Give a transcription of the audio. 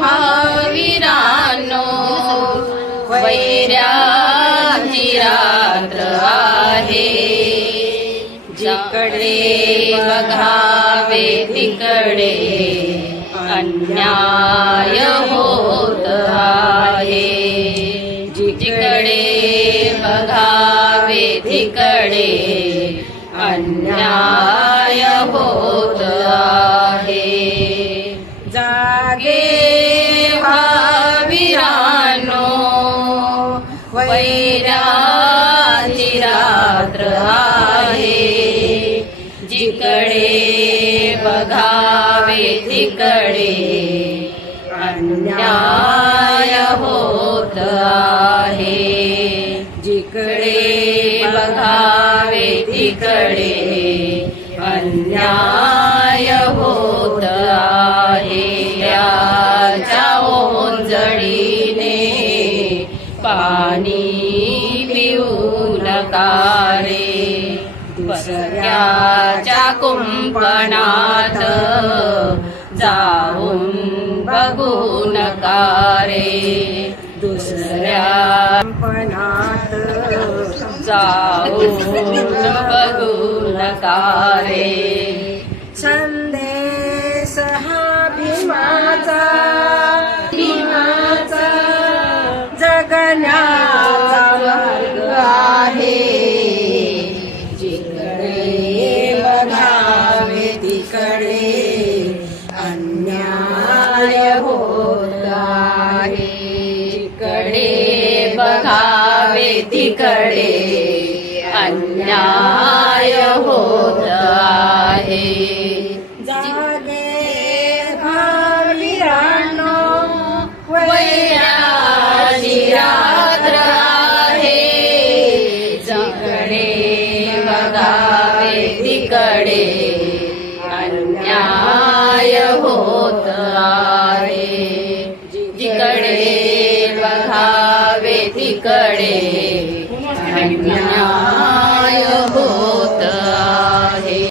भाविरानो वैराची रात्र आहे. जिकडे बघावे तिकडे अन्याय होत आहे. जिकडे बघावे तिकडे अन्याय होत वैराची रात्र आहे. जिकडे बघावे तिकडे अन्याय होत आहे. जिकडे बघावे तिकडे अन्याय पाणी पिऊ नका रे दुसऱ्याच्या कुंपणात जाऊन बघू नका रे दुसऱ्या जाऊन बघू नका रे तिकडे अन्याय होत आहे. जागे भाविरानो वैराची रात्र आहे. जिकडे बघावे तिकडे अन्याय होत आहे. जिकडे बघावे अन्याय